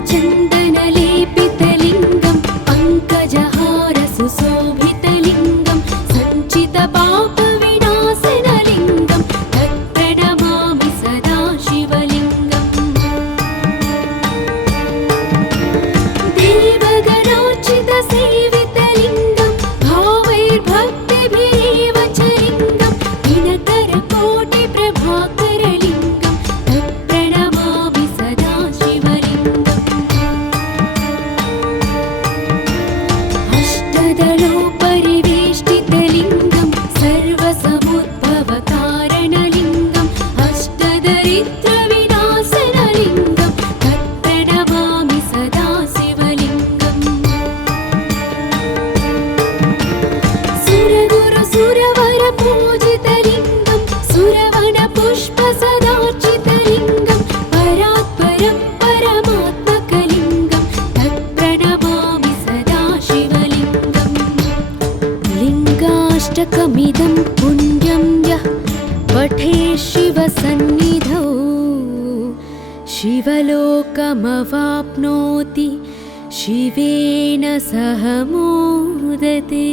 कुङ्कुमचन्दनलेपितलिङ्गं पङ्कजहारसुशोभितलिङ्गं सञ्चितपापविनाशनलिङ्गं तत्प्रणमामि सदा शिवलिङ्गम् देवगणार्चितसेवितलिङ्गं भावैर्भक्तिभिरेव च लिङ्गं दिनकरकोटिप्रभाकरलिङ्गं तत्प्रणमामि सदा शिवलिङ्गम् अष्टदलोपरिवेष्टितलिङ्गं सर्वसमुद्भवकारणलिङ्गम् अष्टदरिद्रविनाशनलिङ्गं तत्प्रणमामि सदा शिवलिङ्गम् सुरगुरुसुरवरपूजितलिङ्गं सुरवनपुष्पसदार्चितलिङ्गं परात्परं परमात्मकलिङ्गं तत्प्रणमामि सदा शिवलिङ्गम् लिङ्गाष्टकमिदं पुण्यं यः पठेत् शिवसन्निधौ शिवलोकमवाप्नोति शिवेन सह मोदते।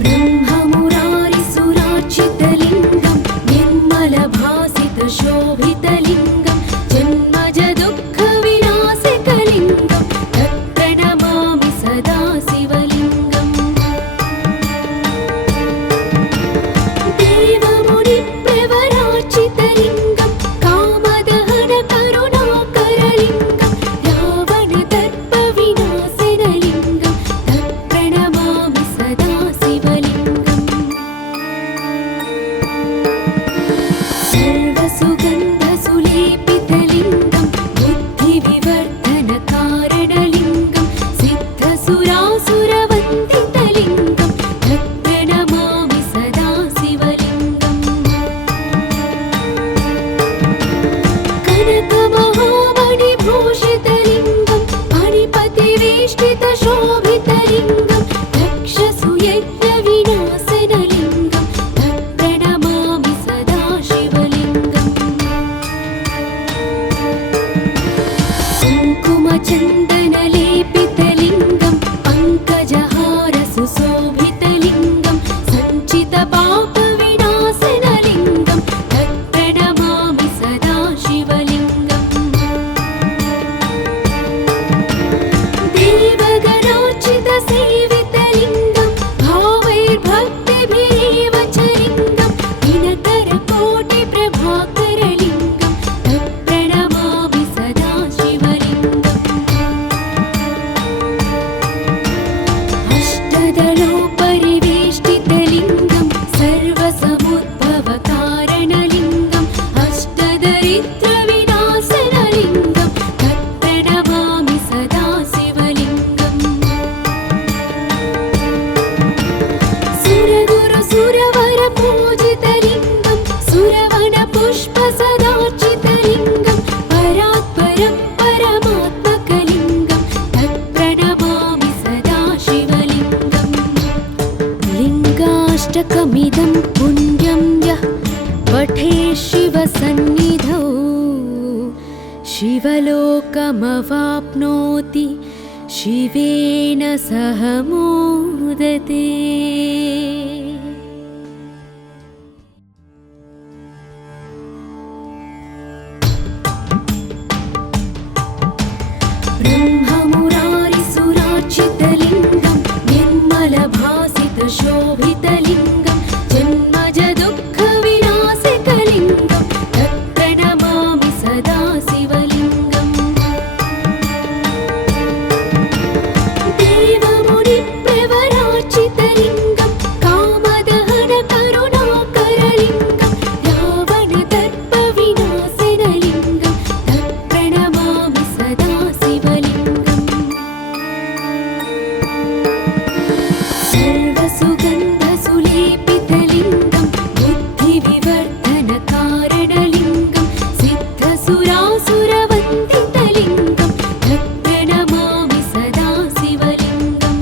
ब्रह्ममुरारिसुरार्चितलिङ्गं निर्मलभासितशोभितलिङ्गं जन्मजदुःखविनाशकलिङ्गं तत्प्रणमामि सदा शिवलिङ्गम् देवमुनिप्रवरार्चितलिङ्गं कामदहनकरुणाकरलिङ्गं रावणदर्पविनाशनलिङ्गं तत्प्रणमामि सदा शिवलिङ्गम् सर्वसुगन्धसुलेपितलिङ्गं बुद्धिविवर्धनकारणलिङ्गं सिद्धसुरासुरवन्दितलिङ्गं तत्प्रणमामि सदा शिवलिङ्गम् कनकमहामणिभूषितलिङ्गं मणिपतिवेष्टितशोभितलिङ्गं दक्षसुयज्ञविनाशनलिङ्गं तत्प्रणमामि सदा शिवलिङ्गम् कुङ्कुमचन्दनलेपितलिङ्गं पङ्कजहारसुशोभितलिङ्गं सञ्चितपापविनाशनलिङ्गं तत्प्रणमामि सदा शिवलिङ्गम् देवगणार्चितसेवितलिङ्गं भावैर्भक्तिभिरेव च लिङ्गं दिनकरकोटिप्रभाकरलिङ्गं तत्प्रणमामि सदा शिवलिङ्गम् अष्टदलोपरिवेष्टितलिङ्गं सर्वसमुद्भवकारणलिङ्गम् अष्टदरिद्रविनाशनलिङ्गं तत्प्रणमामि सदा शिवलिङ्गम् सुरगुरुसुरवरपूजितलिङ्गं सुरवनपुष्पसदार्चितलिङ्गं परात्परं परमात्मकलिङ्गं तत्प्रणमामि सदा शिवलिङ्गम् लिङ्गाष्टकमिदं पुण्यं यः पठेत् शिवसन्निधौ शिवलोकमवाप्नोति शिवेन सह मोदते। ब्रह्ममुरारिसुरार्चितलिङ्गं निर्मलभासितशोभितलिङ्गं जन्मजदुःखविनाशकलिङ्गं तत्प्रणमामि सदा शिवलिङ्गम् देवमुनिप्रवरार्चितलिङ्गं कामदहनकरुणाकरलिङ्गं रावणदर्पविनाशनलिङ्गं तत्प्रणमामि सदा शिवलिङ्गम् सर्वसुगन्धसुलेपितलिङ्गं बुद्धिविवर्धनकारणलिङ्गं सिद्धसुरासुरवन्दितलिङ्गं तत्प्रणमामि सदा शिवलिङ्गम्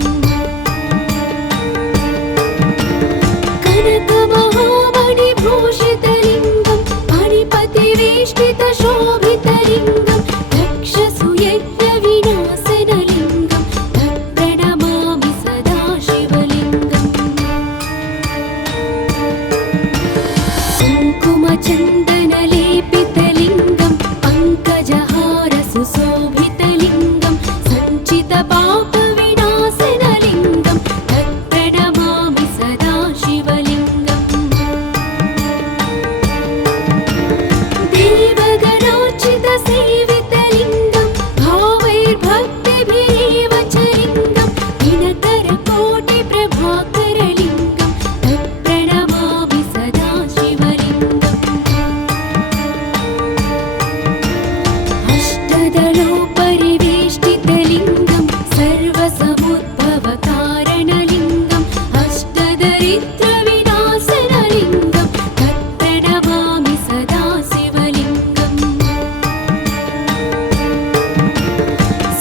प्रभाकरलिङ्गं तत्प्रणमामि सदा शिवलिङ्गम् अष्टदलोपरिवेष्टितलिङ्गं सर्वसमुद्भवकारणलिङ्गम् अष्टदरिद्रविनाशनलिङ्गं तत्प्रणमामि सदा शिवलिङ्गम्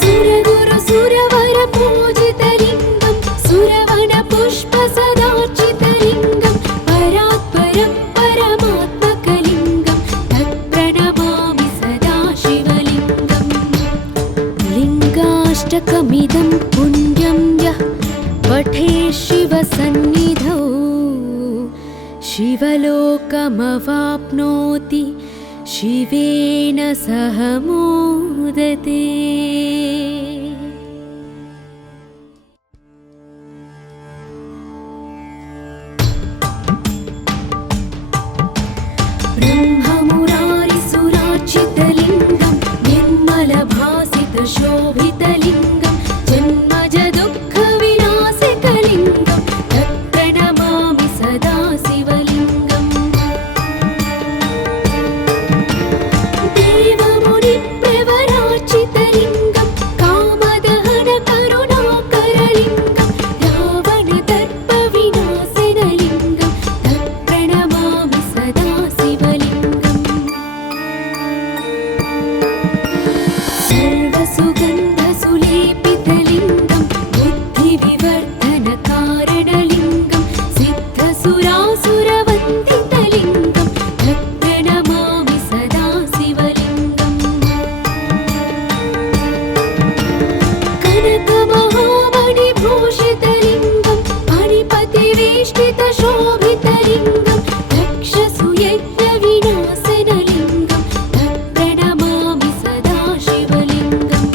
सुरगुरुसुरवरपूजितलिङ्गं सुरवनपुष्पसदार्चितलिङ्गं परात्परं परमात्मकलिङ्गं तत्प्रणमामि सदा शिवलिङ्गम् लिङ्गाष्टकमिदं पुण्यं यः पठेत् शिवसन्निधौ शिवलोकमवाप्नोति शिवेन सह मोदते। ब्रह्ममुरारिसुरार्चितलिङ्गं निर्मलभासितशोभितलिङ्गं जन्मजदुःखविनाशकलिङ्गं तत्प्रणमामि सदा शिवलिङ्गम् देवमुनिप्रवरार्चितलिङ्गं कामदहनकरुणाकरलिङ्गं रावणदर्पविनाशनलिङ्गं तत्प्रणमामि सदा शिवलिङ्गम् सर्वसुगन्धसुलेपितलिङ्गं बुद्धिविवर्धनकारणलिङ्गं सिद्धसुरासुरवन्दितलिङ्गं तत्प्रणमामि सदा शिवलिङ्गम् कनकमहामणिभूषितलिङ्गं मणिपतिवेष्टितशोभितलिङ्गं दक्षसुयज्ञविनाशनलिङ्गं तत्प्रणमामि सदा शिवलिङ्गम्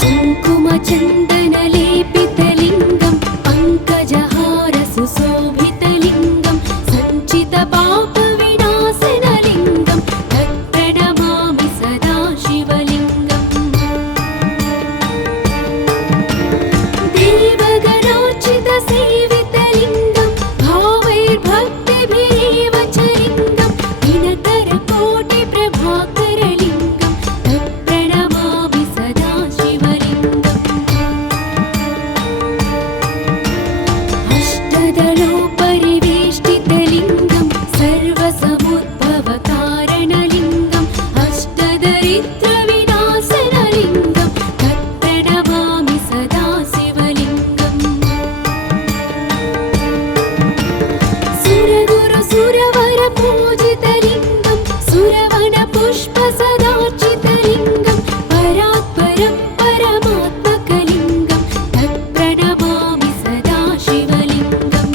कुङ्कुमचन्दनलेपितलिङ्गं पङ्कजहारसुशोभितलिङ्गं सञ्चितपापविनाशनलिङ्गं तत्प्रणमामि सदा शिवलिङ्गम् देवगणार्चितसेवितलिङ्गं भावैर्भक्तिभिरेव च लिङ्गं दिनकरकोटिप्रभाकरलिङ्गं तत्प्रणमामि सदा शिवलिङ्गम् अष्टदलोपरिवेष्टितलिङ्गं सर्वसमुद्भवकारणलिङ्गम् अष्टदरिद्रविनाशनलिङ्गं तत्प्रणमामि सदा शिवलिङ्गम् सुरगुरुसुरवरपूजितलिङ्गं सुरवनपुष्पसदार्चितलिङ्गं परात्परं परमात्मकलिङ्गं तत्प्रणमामि सदा शिवलिङ्गम्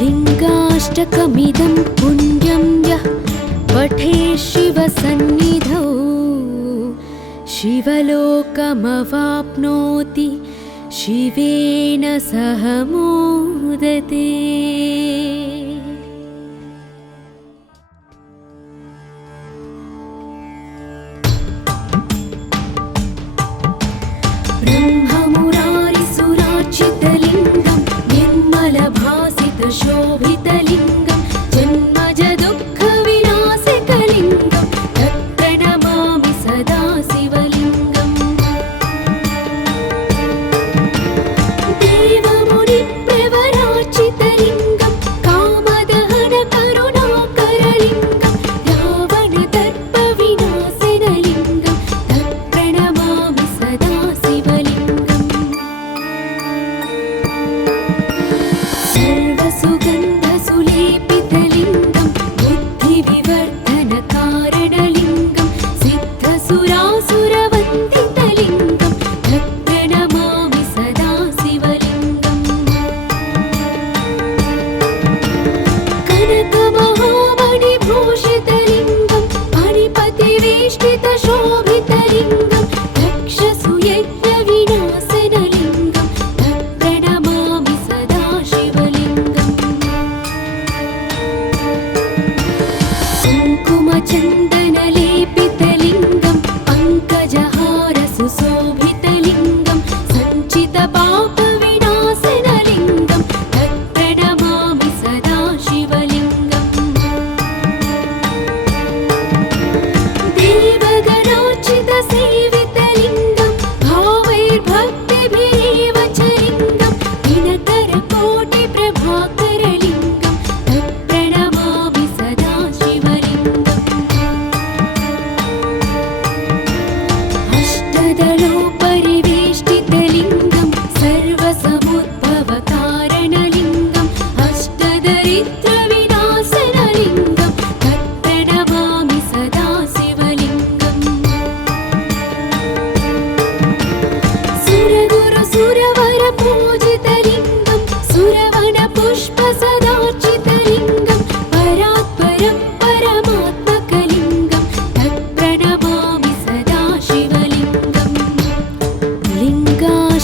लिङ्गाष्टकमिदं पुण्यं यः पठेत् शिवसन्निधौ शिवलोकमवाप्नोति शिवेन सह मोदते। ब्रह्ममुरारिसुरार्चितलिङ्गं निर्मलभासितशोभितलिङ्गं जन्मजदुःखविनाशकलिङ्गं तत्प्रणमामि सदा शिवलिङ्गम् देवमुनिप्रवरार्चितलिङ्गं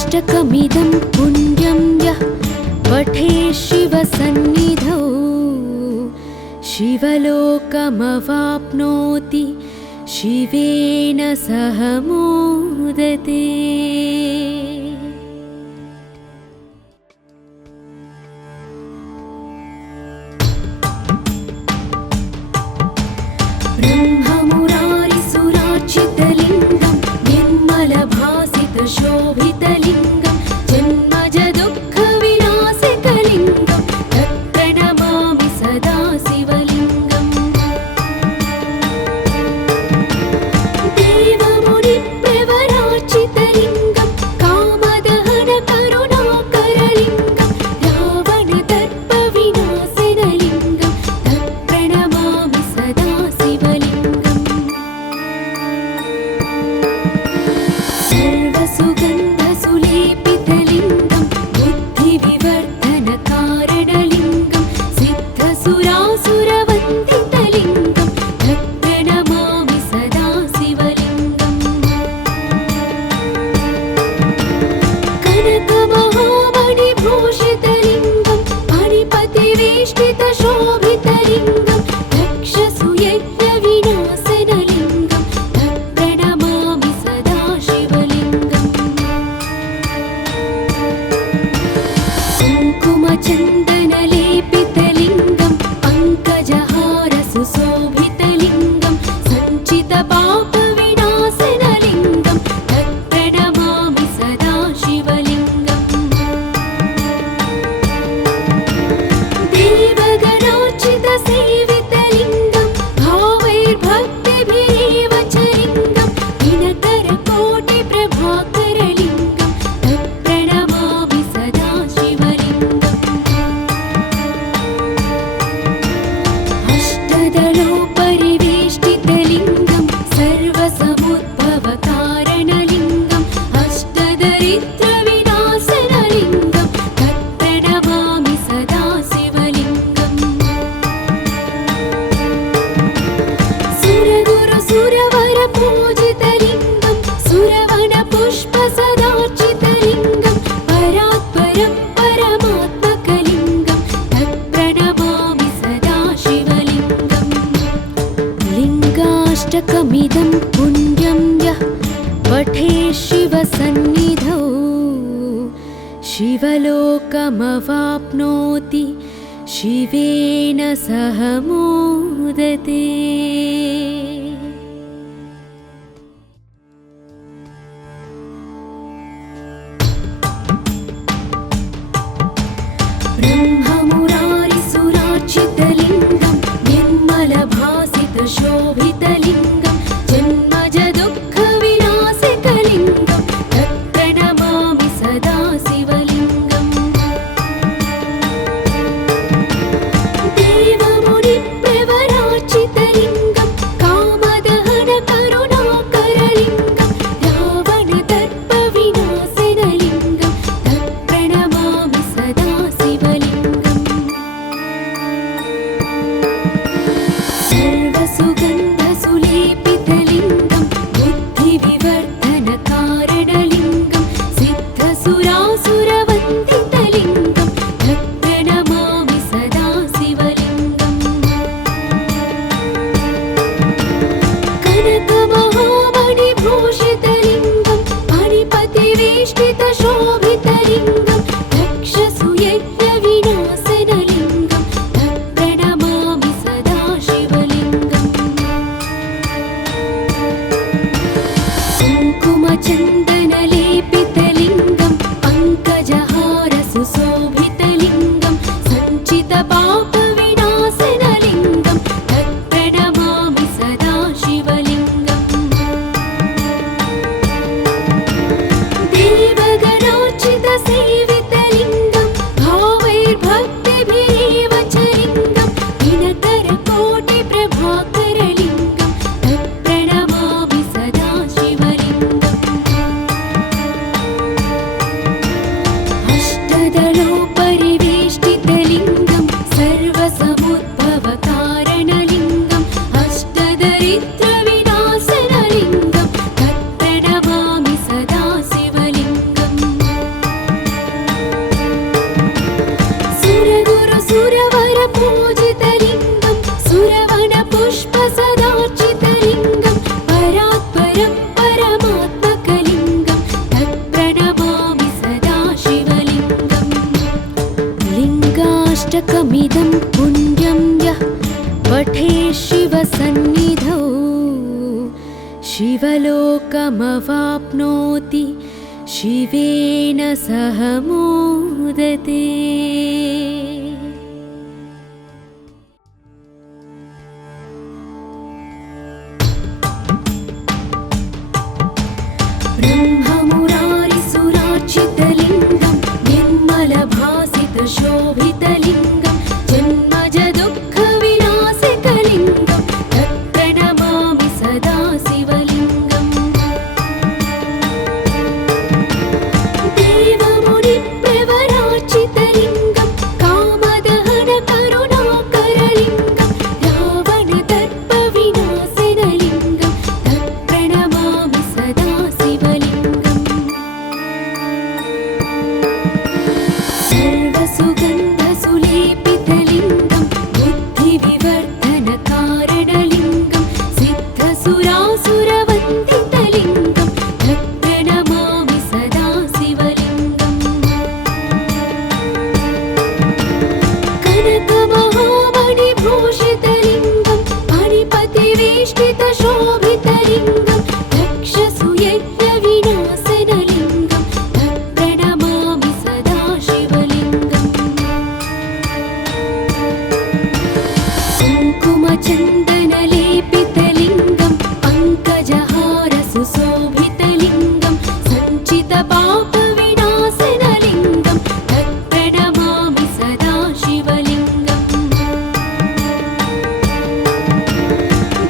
लिङ्गाष्टकमिदं पुण्यं यः पठे शिवसन्निधौ शिवलोकमवाप्नोति शिवेन सह मोदते। ब्रह्ममुरारिसुरार्चितलिङ्गं निर्मलभासितशोभितलिङ्गं जन्मजदुःखविनाशकलिङ्गं तत्प्रणमामि सदा शिवलिङ्गम्। देवमुनिप्रवरार्चितलिङ्गं कामदहनकरुणाकरलिङ्गं रावणदर्पविनाशनलिङ्गं तत्प्रणमामि सदा शिवलिङ्गम्। सर्वसुगन्धसुलेपितलिङ्गं बुद्धिविवर्धनकारणलिङ्गं सिद्धसुरासुरवन्दितलिङ्गं तत्प्रणमामि सदा शिवलिङ्गम्। कनकमहामणिभूषितलिङ्गं मणिपतिवेष्टितशोभितलिङ्गं दक्षसुयज्ञविनाशनलिङ्गं तत्प्रणमामि सदा शिवलिङ्गम्। कुङ्कुमचन्दनलेपितलिङ्गं पङ्कजहारसुशोभितलिङ्गं सञ्चितपापविनाशनलिङ्गं तत्प्रणमामि सदा शिवलिङ्गम्। देवगणार्चितसेवितलिङ्गं भावैर्भक्तिभिरेव च लिङ्गं दिनकरकोटिप्रभाकरलिङ्गं तत्प्रणमामि सदा शिवलिङ्गम्। अष्टदलोपरिवेष्टितलिङ्गं सर्वसमुद्भवकारणलिङ्गं अष्टदरिद्रविनाशनलिङ्गं तत्प्रणमामि सदा शिवलिङ्गम्। सुरगुरुसुरवरपूजितलिङ्गं सुरवनपुष्पसदार्चितलिङ्गं परात्परं परमात्मकलिङ्गं तत्प्रणमामि सदा शिवलिङ्गम्। लिङ्गाष्टकमिदं पुण्यं यः पठे शिवसन्निधौ शिवलोकमवाप्नोति शिवेन सह मोदते। ब्रह्ममुरारिसुरार्चितलिङ्गं निर्मलभासितशोभितलिङ्गं जन्मजदुःखविनाशकलिङ्गं तत्प्रणमामि सदा शिवलिङ्गम्। देवमुनिप्रवरार्चितलिङ्गं कामदहनकरुणाकरलिङ्गं रावणदर्पविनाशनलिङ्गं तत्प्रणमामि सदा शिवलिङ्गम्। सर्वसुगन्धसुलेपितलिङ्गं बुद्धिविवर्धनकारणलिङ्गं सिद्धसुरासुरवन्दितलिङ्गं तत्प्रणमामि सदा शिवलिङ्गम्। कनकमहामणिभूषितलिङ्गं मणिपतिवेष्टितशोभितलिङ्गं दक्षसुयज्ञविनाशनलिङ्गं तत्प्रणमामि सदा शिवलिङ्गम्। कुङ्कुमचन्दनलेपितलिङ्गं पङ्कजहारसुशोभितलिङ्गं सञ्चितपापविनाशनलिङ्गं तत्प्रणमामि सदा शिवलिङ्गम्। देवगणार्चितलिङ्गं लिङ्गाष्टकमिदं पुण्यं यः पठे शिवसन्निधौ शिवलोकमवाप्नोति शिवेन सह मोदते। ब्रह्ममुरारिसुरार्चितलिङ्गं निर्मलभासितशोभितलिङ्गं जन्मजदुःखविनाशकलिङ्गं तत्प्रणमामि सदा शिवलिङ्गम्। देवमुनिप्रवरार्चितलिङ्गं कामदहनकरुणाकरलिङ्गं रावणदर्पविनाशनलिङ्गं तत्प्रणमामि सदा शिवलिङ्गम्। सर्वसुगन्धसुलेपितलिङ्गं बुद्धिविवर्धनकारणलिङ्गं सिद्धसुरासुरवन्दितलिङ्गं तत्प्रणमामि सदा शिवलिङ्गम्। कनकमहामणिभूषितलिङ्गं मणिपतिवेष्टितशोभितलिङ्गं दक्षसूयज्ञविनाशनलिङ्गं तत्प्रणमामि सदा शिवलिङ्गम्। कुङ्कुमचन्दनलेपितलिङ्गं पङ्कजहारसुशोभितलिङ्गं सञ्चितपापविनाशनलिङ्गं तत्प्रणमामि सदा शिवलिङ्गम्।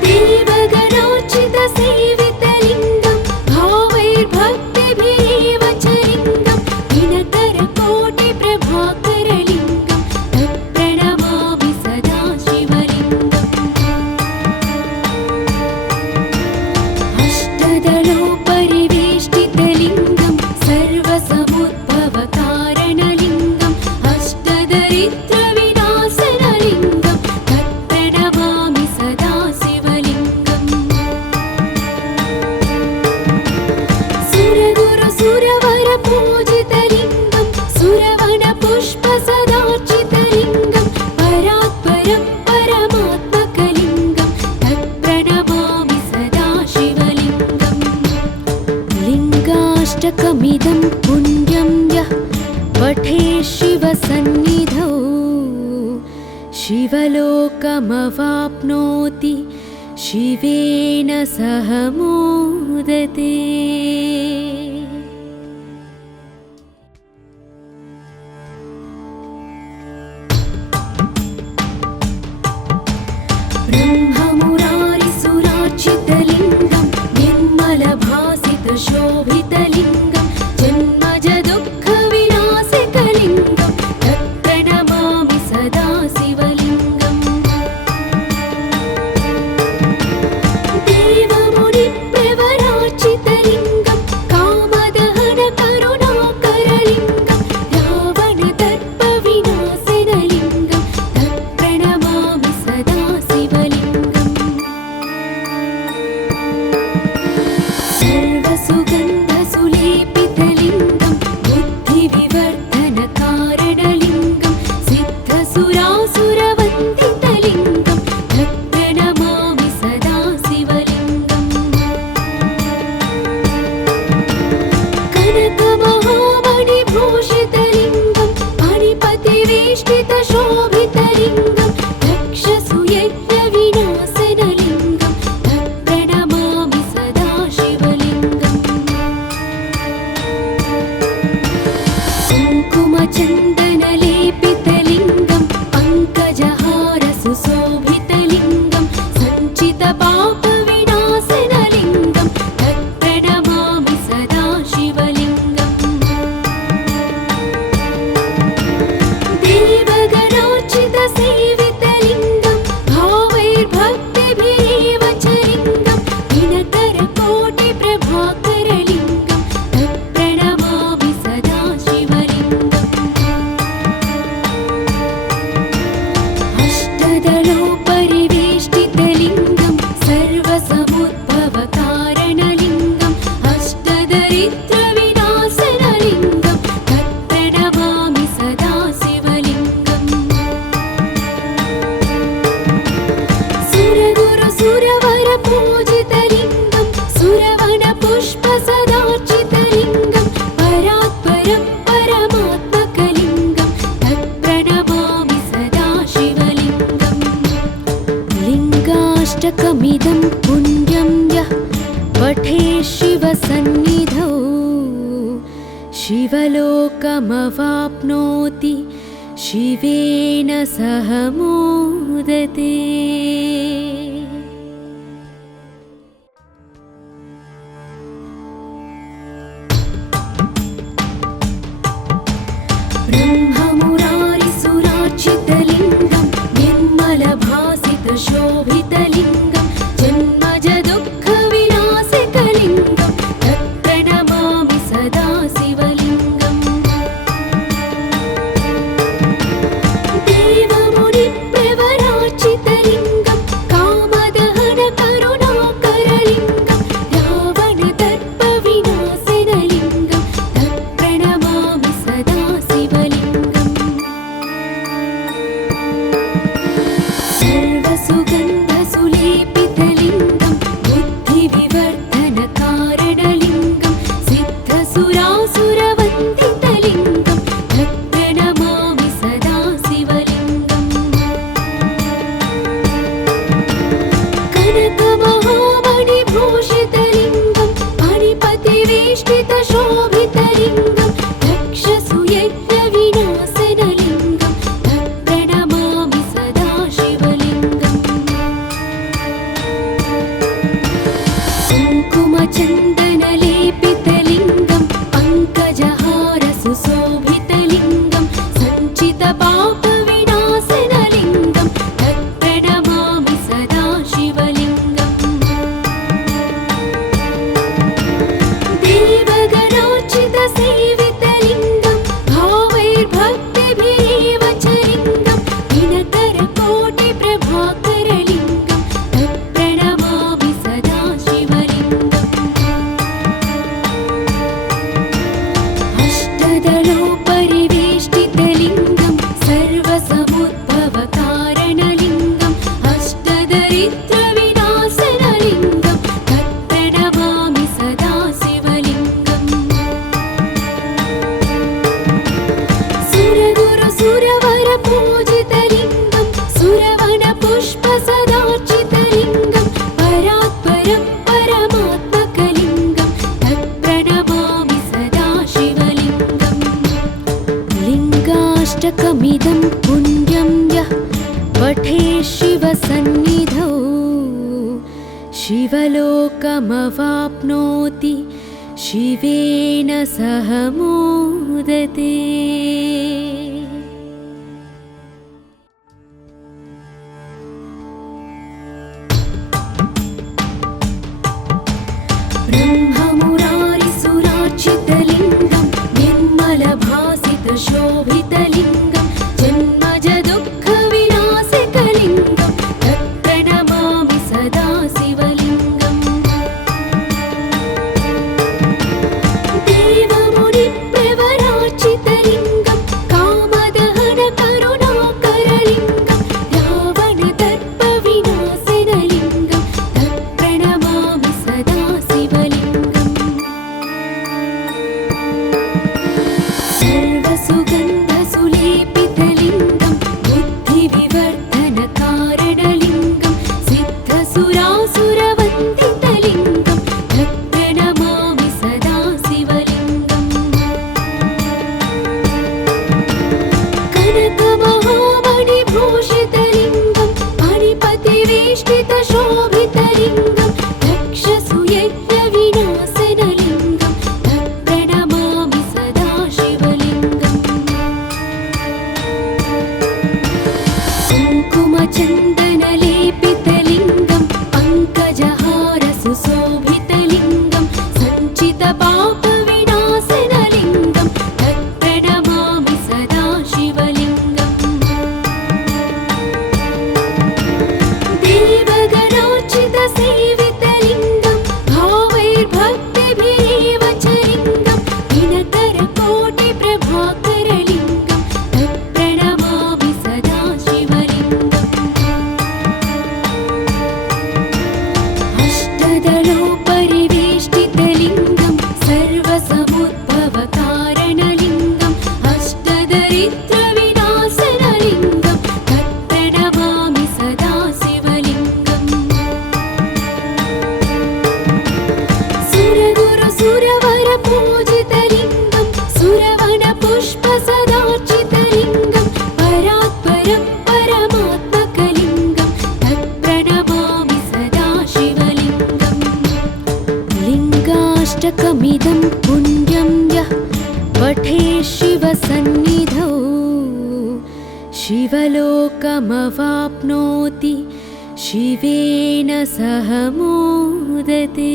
देवगणार्चितसेवितलिङ्गं भावैर्भक्तिभिरेव च लिङ्गं दिनकरकोटिप्रभाकरलिङ्गं तत्प्रणमामि सदा शिवलिङ्गम्। अष्टदलोपरिवेष्टितलिङ्गं सर्वसमुद्भवकारणलिङ्गं अष्टदरिद्रविनाशनलिङ्गं तत्प्रणमामि सदा शिवलिङ्गम्। सुरगुरुसुरवरपूजितलिङ्गं सुरवनपुष्पसदार्चितलिङ्गं परात्परं परमात्मकलिङ्गं तत्प्रणमामि सदा शिवलिङ्गम्। लिङ्गाष्टकमिदं पुण्यं यः पठे शिवसन्निधौ शिवलोकमवाप्नोति शिवेन सह मोदते। ब्रह्ममुरारिसुरार्चितलिङ्गं निर्मलभासितशोभितलिङ्गं जन्मजदुःखविनाशकलिङ्गं तत्प्रणमामि सदा शिवलिङ्गम्। देवमुनिप्रवरार्चितलिङ्गं कामदहनकरुणाकरलिङ्गं रावणदर्पविनाशनलिङ्गं तत्प्रणमामि सदा शिवलिङ्गम्। सर्वसुगन्धसुलेपितलिङ्गं बुद्धिविवर्धनकारणलिङ्गं सिद्धसुरासुरवन्दितलिङ्गं तत्प्रणमामि सदा शिवलिङ्गम्। कनकमहामणिभूषितलिङ्गं मणिपतिवेष्टितशोभितलिङ्गं दक्षसूयज्ञविनाशनलिङ्गं तत्प्रणमामि सदा शिवलिङ्गम्। कुङ्कुमचन्दनलेपितलिङ्गं पङ्कजहारसुशोभितलिङ्गं सञ्चितपापविनाशनलिङ्गं तत्प्रणमामि सदा शिवलिङ्गम्। देवगणार्चितसेवितलिङ्गं भावैर्भक्तिभिरेव च लिङ्गं दिनकरकोटिप्रभाकरलिङ्गं तत्प्रणमामि सदा शिवलिङ्गम्। शिवलोकमवाप्नोति शिवेन सह मोदते। ब्रह्ममुरारिसुरार्चितलिङ्गं निर्मलभासितशोभितलिङ्गं जन्मजदुःखविनाशकलिङ्गं तत्प्रणमामि सदा शिवलिङ्गम्। देवमुनिप्रवरार्चितलिङ्गं कामदहनकरुणाकरलिङ्गं रावणदर्पविनाशनलिङ्गं तत्प्रणमामि सदा शिवलिङ्गम्। सर्वसुगन्धसुलेपितलिङ्गं बुद्धिविवर्धनकारणलिङ्गं सिद्धसुरासुरवन्दितलिङ्गं तत्प्रणमामि सदा शिवलिङ्गम्। कनकमहामणिभूषितलिङ्गं मणिपतिवेष्टितशोभितलिङ्गं दक्षसुयज्ञविनाशनलिङ्गं तत्प्रणमामि सदा शिवलिङ्गम्। कुङ्कुमचन्दनलेपितलिङ्गं पङ्कजहारसुशोभितलिङ्गं सञ्चितपापविनाशनलिङ्गं तत्प्रणमामि सदा शिवलिङ्गम्। देवगणार्चितसेवितलिङ्गं भावैर्भक्तिभिरेव च लिङ्गं दिनकरकोटिप्रभाकरलिङ्गं तत्प्रणमामि सदा शिवलिङ्गम्। अष्टदलोपरिवेष्टितलिङ्गं सर्वसमुद्भवकारणलिङ्गं अष्टदरिद्रविनाशनलिङ्गं तत्प्रणमामि सदा शिवलिङ्गम्। सुरगुरुसुरवरपूजितलिङ्गं सुरवनपुष्पसदार्चितलिङ्गं परात्परं परमात्मकलिङ्गं तत्प्रणमामि सदा शिवलिङ्गम्। लिङ्गाष्टकमिदं पुण्यं यः पठेत् शिवसन्निधौ शिवलोकमवाप्नोति शिवेन सह मोदते। ब्रह्ममुरारिसुरार्चितलिङ्गं निर्मलभासितशोभितलिङ्गं जन्मजदुःखविनाशकलिङ्गं तत्प्रणमामि सदा शिवलिङ्गम्। देवमुनिप्रवरार्चितलिङ्गं कामदहनकरुणाकरलिङ्गं रावणदर्पविनाशनलिङ्गं तत्प्रणमामि सदा शिवलिङ्गम्। सर्वसुगन्धसुलेपितलिङ्गं सुरवनपुष्पसदार्चितलिङ्गं परात्परं परमात्मकलिङ्गं तत्प्रणमामि सदा शिवलिङ्गम् लिङ्गाष्टकमिदं पुण्यं यः पठेत् शिवसन्निधौ शिवलोकमवाप्नोति शिवेन सह मोदते।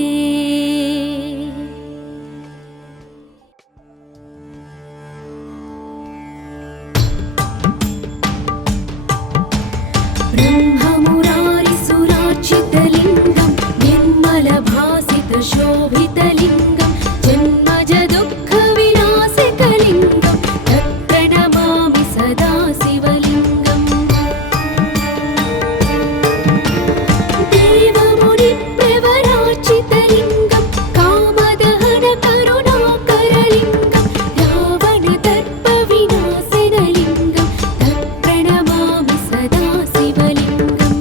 ब्रह्ममुरारिसुरार्चितलिङ्गं निर्मलभासितशोभितलिङ्गं जन्मजदुःखविनाशकलिङ्गं तत्प्रणमामि सदा शिवलिङ्गम् देवमुनिप्रवरार्चितलिङ्गं कामदहनकरुणाकरलिङ्गं रावणदर्पविनाशनलिङ्गं तत्प्रणमामि सदा शिवलिङ्गम्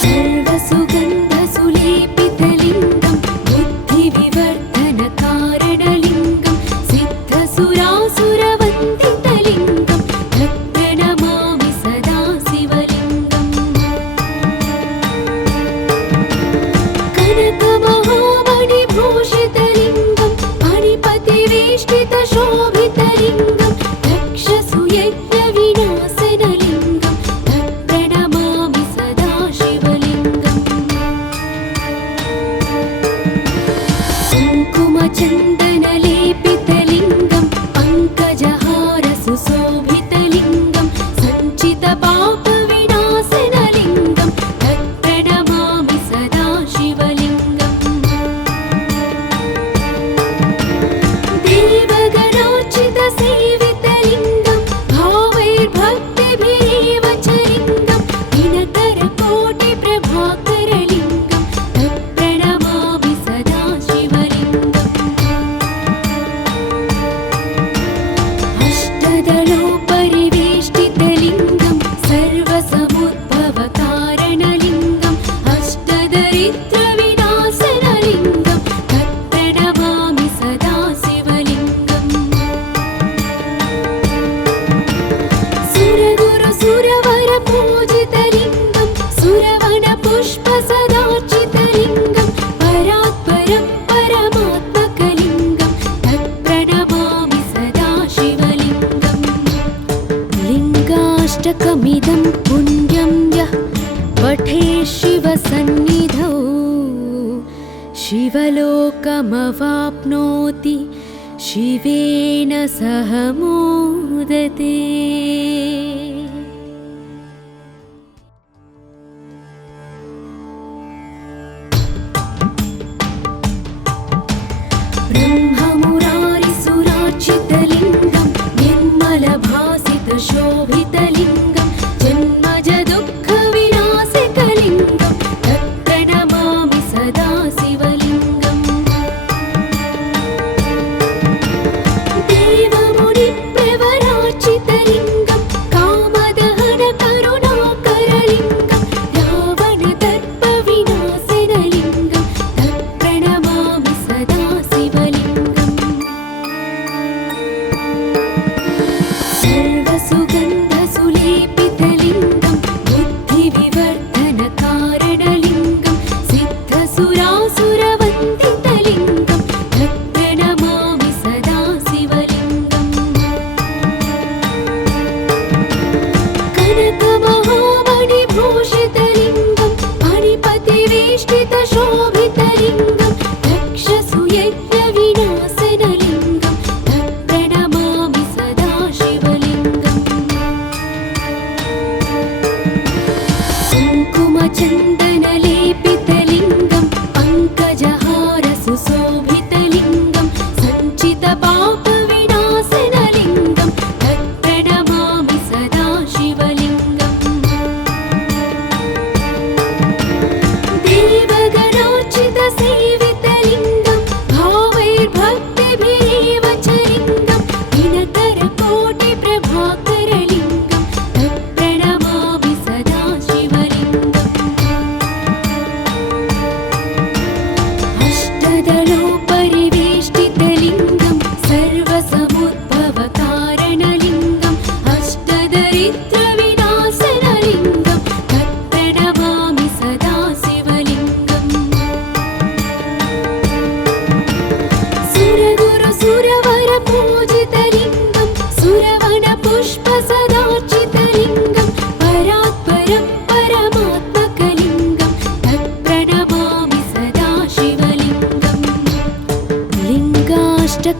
सर्वसुगन्धसुलेपितलिङ्गं बुद्धिविवर्धनकारणलिङ्गं सिद्धसुरासुरवन्दितलिङ्गं तत्प्रणमामि सदा शिवलिङ्गम् कनकमहामणिभूषितलिङ्गं मणिपतिवेष्टितशोभितलिङ्गं दक्षसुयज्ञविनाशनलिङ्गं तत्प्रणमामि सदा शिवलिङ्गम् कुङ्कुमचन्दनलेपितलिङ्गं पङ्कजहारसुशोभितलिङ्गं सञ्चितपापविनाशनलिङ्गं तत्प्रणमामि सदा शिवलिङ्गम् देवगणार्चितसेवितलिङ्गं भावैर्भक्तिभिरेव च लिङ्गं दिनकरकोटिप्रभाकरलिङ्गं तत्प्रणमामि सदा शिवलिङ्गम् अष्टदलोपरिवेष्टितलिङ्गं सर्वसमुद्भवकारणलिङ्गं अष्टदरिद्रविनाशनलिङ्गं तत्प्रणमामि सदा शिवलिङ्गम् सुरगुरुसुरवरपूजितलिङ्गं सुरवनपुष्पसदार्चितलिङ्गं परात्परं परमात्मकलिङ्गं तत्प्रणमामि सदा शिवलिङ्गम् लिङ्गाष्टकमिदं पुण्यं यः पठेत् शिवसन्निधौ शिवलोकमवाप्नोति शिवेन सह मोदते। ब्रह्ममुरारिसुरार्चितलिङ्गं निर्मलभासितशोभितलिङ्गं जन्मजदुःखविनाशकलिङ्गं तत्प्रणमामि सदा शिवलिङ्गम् देवमुनिप्रवरार्चितलिङ्गं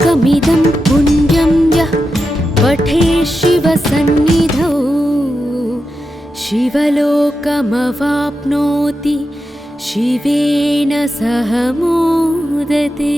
श्लोकमिदं पुण्यं यः पठे शिवसन्निधौ शिवलोकमवाप्नोति शिवेन सह मोदते।